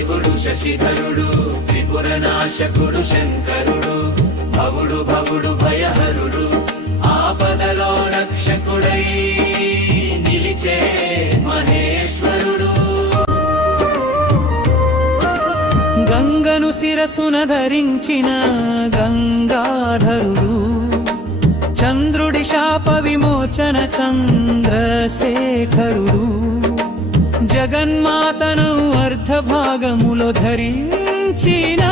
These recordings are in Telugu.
శివుడు శశిధరుడు త్రిపురనాశకుడు శంకరుడు భవుడు భవుడు భయహరుడు ఆపదలో రక్షకుడై నిలిచే మహేశ్వరుడు. గంగను శిరసున ధరించిన గంగాధరుడు చంద్రుడి శాప విమోచన చంద్రశేఖరుడు జగన్మాతను అర్ధభాగములో ధరించిన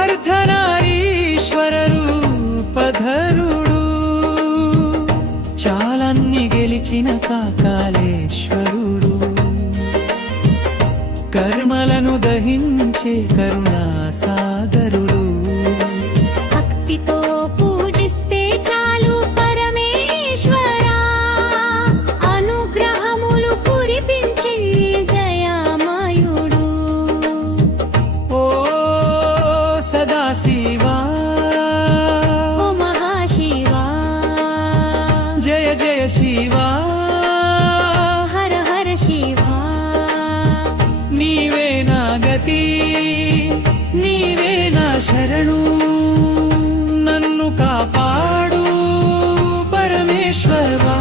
అర్ధనారీశ్వర రూపధరుడు చాలన్ని గెలిచిన కాకాలేశ్వరుడు కర్మలను దహించే కరుణాసాగరుడు. భక్తితో పూజిస్తే చాలు పరమేశ్వరా అనుగ్రహములు కురిపించే దయామయుడు. ఓ సదాశివా ఓ మహాశివా జయ జయ శివా హర హర శివా. నీవే నా గతి నీవే నా శరణు నన్ను కాపాడు పరమేశ్వరా.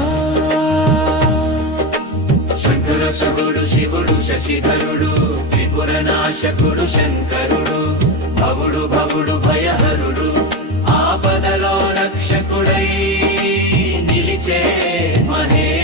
శంకర శివుడు శివుడు శశిధరుడు త్రిపురనాశకుడు శంకరుడు భవుడు భవుడు భయహరుడు ఆపదలో రక్షకుడై నిలిచే మహేశ్వరుడు.